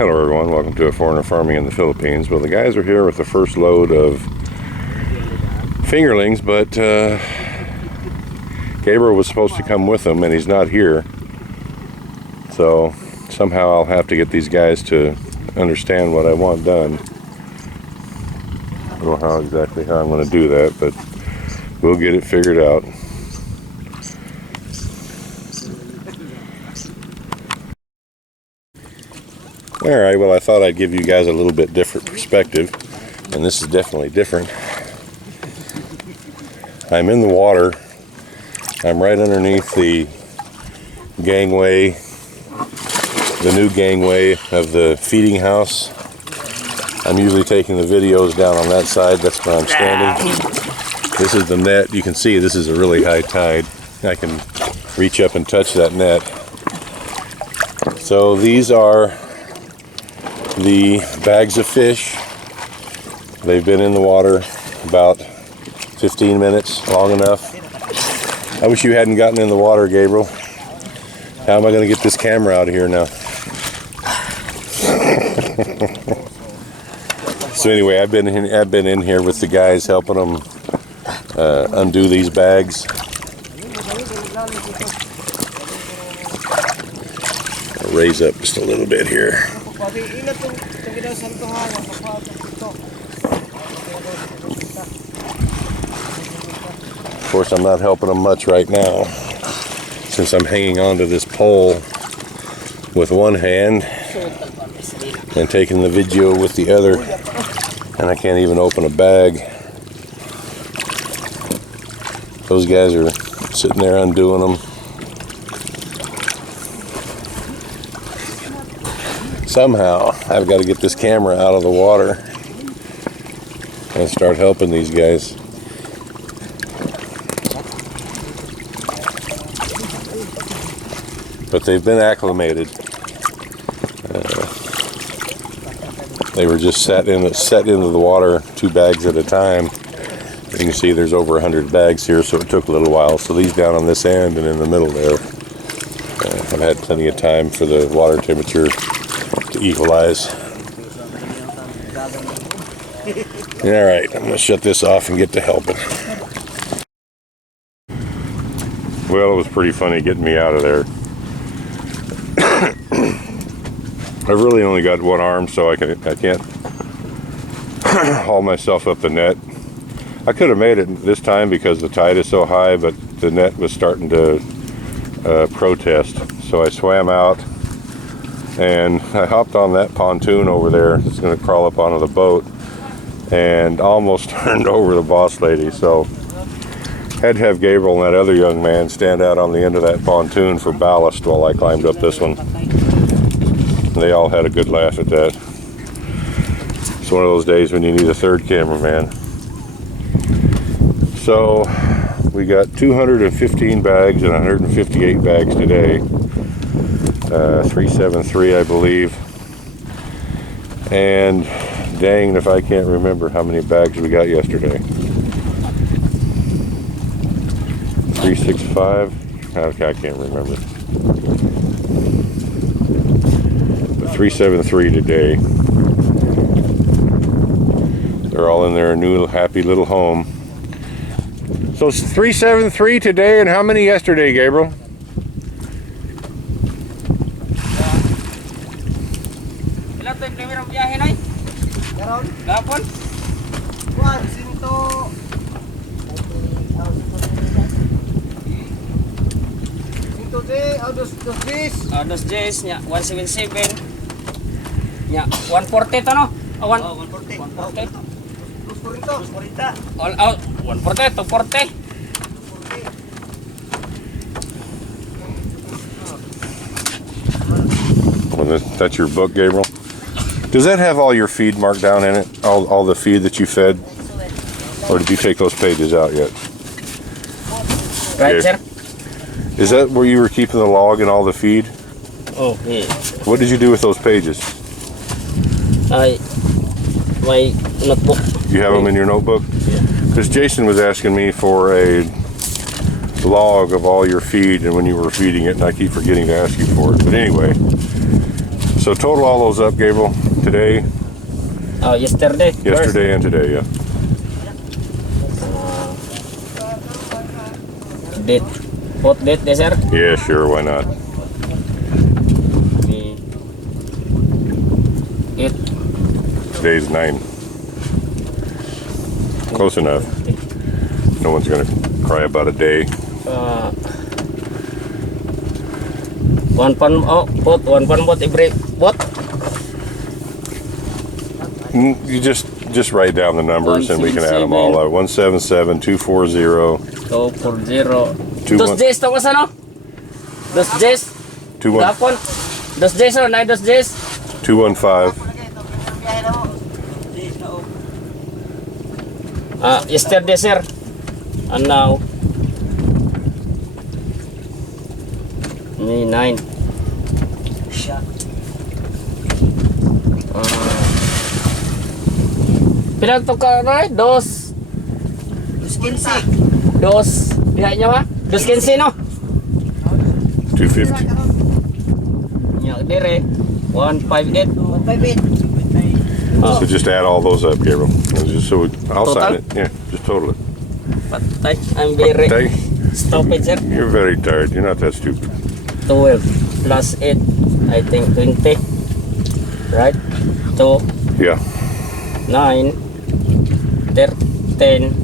Hello everyone, welcome to A Foreigner Farming in the Philippines. Well, the guys are here with the first load of fingerlings, but Gabriel was supposed to come with them and he's not here. So somehow I'll have to get these guys to understand what I want done. I don't know exactly how I'm going to do that, but we'll get it figured out. Alright, well, I thought I'd give you guys a little bit different perspective, and this is definitely different. I'm in the water. I'm right underneath the gangway, the new gangway of the feeding house. I'm usually taking the videos down on that side. That's where I'm standing. This is the net. You can see this is a really high tide. I can reach up and touch that net. So these are the bags of fish. They've been in the water about 15 minutes, long enough. I wish you hadn't gotten in the water, Gabriel. How am I going to get this camera out of here now? So anyway, I've been in here with the guys helping them undo these bags. I'll raise up just a little bit here. Of course, I'm not helping them much right now since I'm hanging onto this pole with one hand and taking the video with the other, and I can't even open a bag. Those guys are sitting there undoing them. Somehow, I've got to get this camera out of the water and start helping these guys. But they've been acclimated. They were just set into the water 2 bags at a time. You can see there's over 100 bags here, so it took a little while. So these down on this end and in the middle there, I've had plenty of time for the water temperature to equalize. All right, I'm going to shut this off and get to helping. Well, it was pretty funny getting me out of there. I've really only got one arm, so I can't haul myself up the net. I could have made it this time because the tide is so high, but the net was starting to protest. So I swam out and I hopped on that pontoon over there. It's going to crawl up onto the boat, and almost turned over the boss lady. So had to have Gabriel and that other young man stand out on the end of that pontoon for ballast while I climbed up this one. They all had a good laugh at that. It's one of those days when you need a third cameraman. So we got 215 bags and 158 bags today. 373, I believe. And dang if I can't remember how many bags we got yesterday. 365. Okay, I can't remember. 373 today. They're all in their new happy little home. So it's 373 today, and how many yesterday, Gabriel? Ilan to yung primerong biyahe, Noy? Gapon? 110 nya 177 nya 140 to no? 140 all out 140 to 40. Well, that's your book, Gabriel. Does that have all your feed marked down in it? All the feed that you fed? Or did you take those pages out yet? Right, sir. Is that where you were keeping the log and all the feed? Oh, yeah. What did you do with those pages? My notebook. You have them in your notebook? Yeah. Because Jason was asking me for a log of all your feed and when you were feeding it, and I keep forgetting to ask you for it. But anyway, So total all those up, Gabriel, today, Oh, yesterday. yesterday, and today, yeah. Date. Put date there, sir. Yeah, sure, why not? Me. 8. Today's 9. Close enough. No one's gonna cry about a day. 1 pound. Oh, put 1 pound. What every what? You just write down the numbers and we can add them all up. 177 240 240. Dos days to mas ano? Dos days. 21 Gapon. Dos days or 9 dos days. 215. Yesterday, sir. And now me 9. Pila to ka na? Dos. Dos. Diha nyo ha? Dos 15 no? 250. Nya dire. 158. So just add all those up, Gabriel. Just so I'll sign it. Yeah, just total it. Patay. I'm very Okay. stupid, sir. You're very tired. You're not that stupid. 12 plus 8. I think 20. Right? 2, Yeah. 9, 10,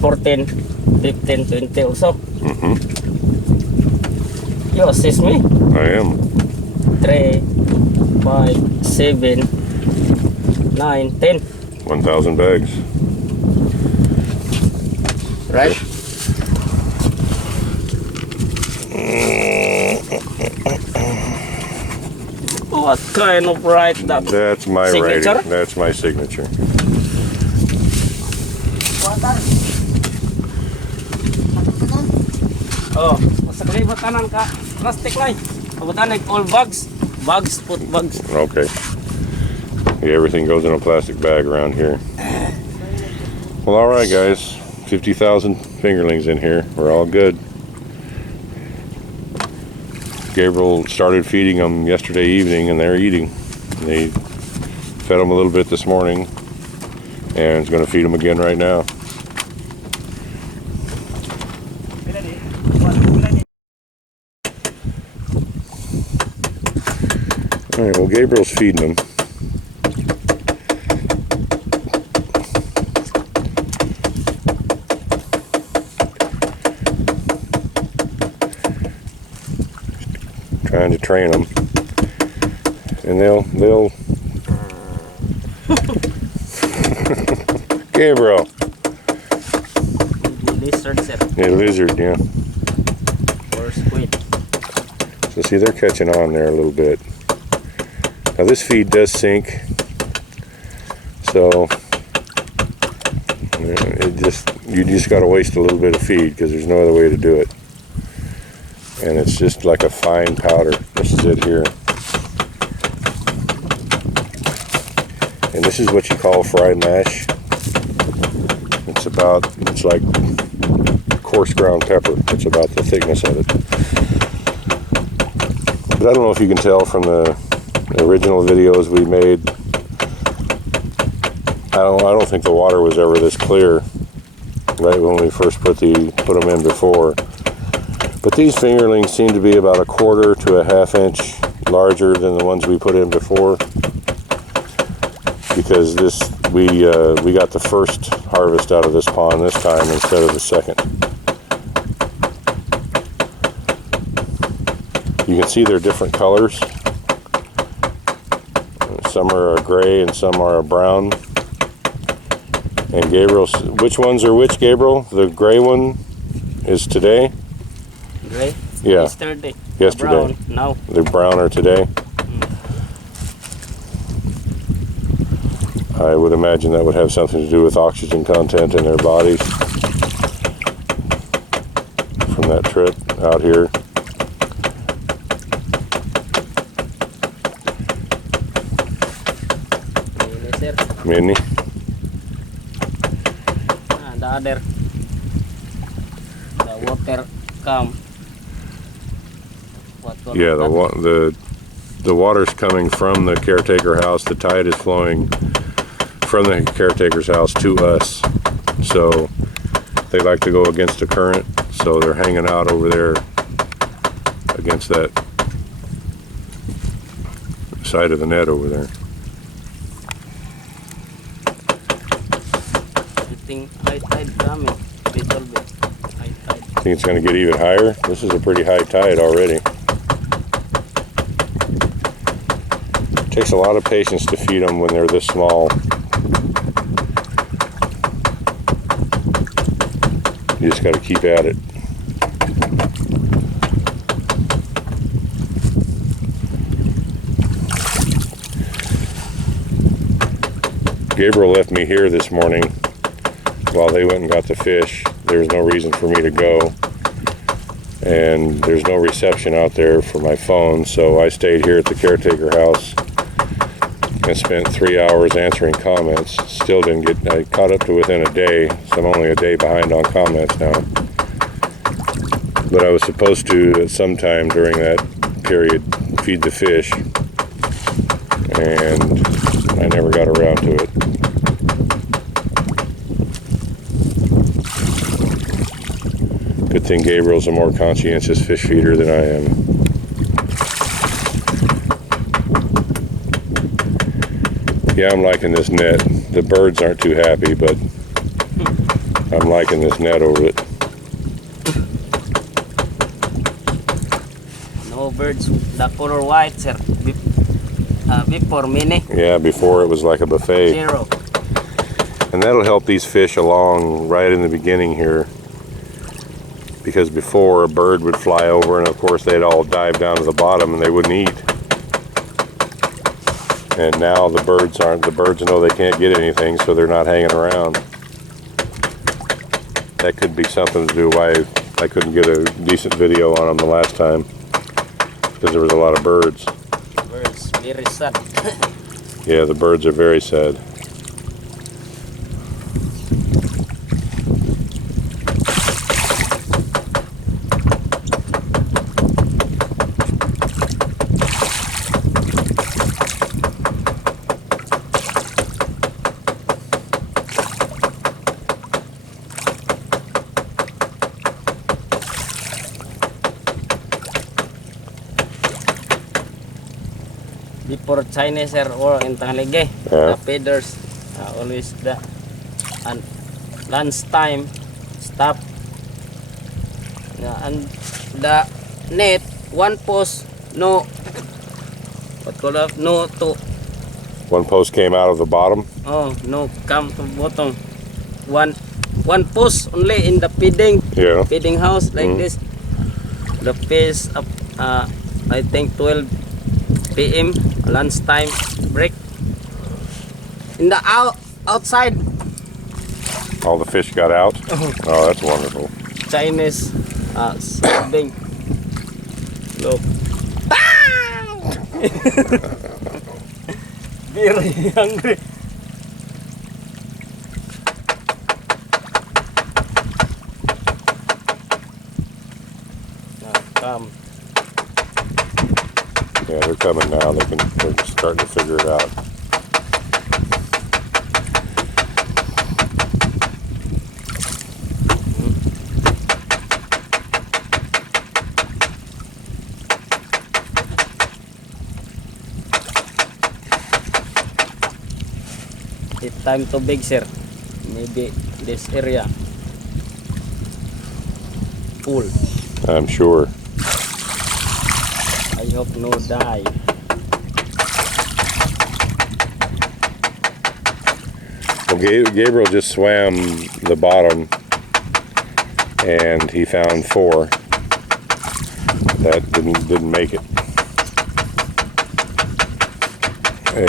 14, 15, 20 also. You assist me. I am. 3, 5, 7, 9, 10. 1,000 bags. Right? What kind of right that? That's my Signature? writing. That's my signature. Oh, masagay batanan ka. Plastic lang. Batanan all bags. Bags, put bags. Okay. Yeah, everything goes in a plastic bag around here. Well, all right, guys. 50,000 fingerlings in here. We're all good. Gabriel started feeding them yesterday evening, and they're eating. They fed them a little bit this morning, and is going to feed them again right now. All right, well, Gabriel's feeding them. Trying to train them, and they'll Gabriel. Lizard, sir. A lizard, yeah. Or squid. So see, they're catching on there a little bit. Now this feed does sink, so you just got to waste a little bit of feed because there's no other way to do it. And it's just like a fine powder. This is it here. And this is what you call fry mash. It's like coarse ground pepper. It's about the thickness of it. But I don't know if you can tell from the original videos we made. I don't think the water was ever this clear right when we first put them in before. But these fingerlings seem to be about 1/4 to a 1/2 inch larger than the ones we put in before, because we got the first harvest out of this pond this time instead of the second. You can see they're different colors. Some are a gray and some are a brown. And Gabriel, which ones are which, Gabriel? The gray one is today? Gray? Yeah. Yesterday. Yesterday. Brown. Now. The brown are today? I would imagine that would have something to do with oxygen content in their bodies from that trip out here. Mini. The other. The water come. Yeah, the the water's coming from the caretaker house. The tide is flowing from the caretaker's house to us. So they like to go against the current. So they're hanging out over there against that side of the net over there. I think high tide coming. Little bit. High tide. Think it's going to get even higher? This is a pretty high tide already. Takes a lot of patience to feed them when they're this small. You just got to keep at it. Gabriel left me here this morning while they went and got the fish. There was no reason for me to go, and there's no reception out there for my phone, so I stayed here at the caretaker house and spent 3 hours answering comments. Still didn't get, I caught up to within a day, so I'm only a day behind on comments now. But I was supposed to at some time during that period feed the fish, and I never got around to it. Good thing Gabriel's a more conscientious fish feeder than I am. Yeah, I'm liking this net. The birds aren't too happy, but I'm liking this net over it. No birds. The color white, sir. Before mini. Yeah, before it was like a buffet. 0. And that'll help these fish along right in the beginning here. Because before a bird would fly over and of course they'd all dive down to the bottom and they wouldn't eat. And now the birds know they can't get anything, so they're not hanging around. That could be something to do why I couldn't get a decent video on them the last time. Because there was a lot of birds. Birds, very sad. Yeah, the birds are very sad. Before Chinese or in Tanglege, Yeah. the feeders always the and lunch time stop. Yeah, and the net one post no what call it no to One post came out of the bottom. no come to bottom. One post only in the feeding house like this. The fish up I think 12 p.m. lunchtime break. In the outside. All the fish got out. Oh, that's wonderful. Chinese serving. Look. Very hungry. Now come. Yeah, they're coming now. They're starting to figure it out. It's time to big, sir. Maybe this area full. I'm sure. I hope no die. Well, Gabriel just swam the bottom and he found 4. That didn't make it.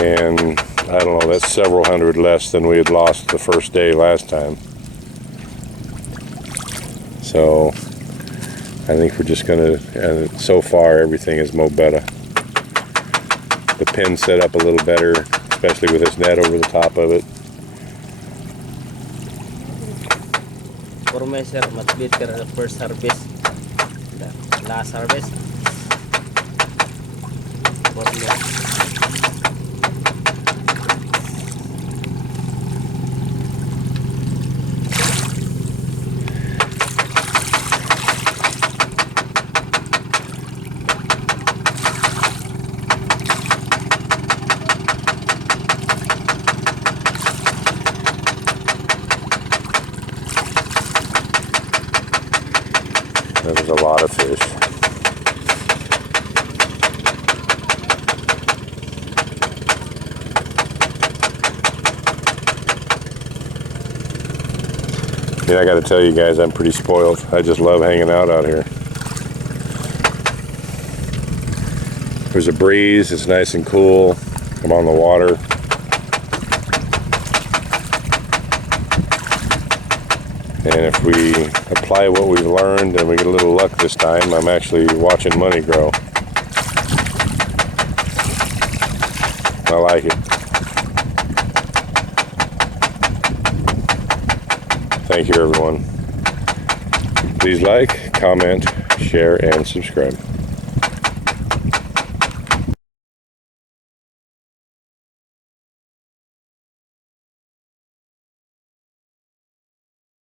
And I don't know, that's several hundred less than we had lost the first day last time. So I think we're just gonna, so far everything is mo better. The pin's set up a little better, especially with this net over the top of it. For me, sir, much better the first harvest. The last harvest. For me. of fish. Yeah, I got to tell you guys, I'm pretty spoiled. I just love hanging out here. There's a breeze, it's nice and cool. I'm on the water. And if we apply what we've learned and we get a little luck this time, I'm actually watching money grow. I like it. Thank you, everyone. Please like, comment, share, and subscribe.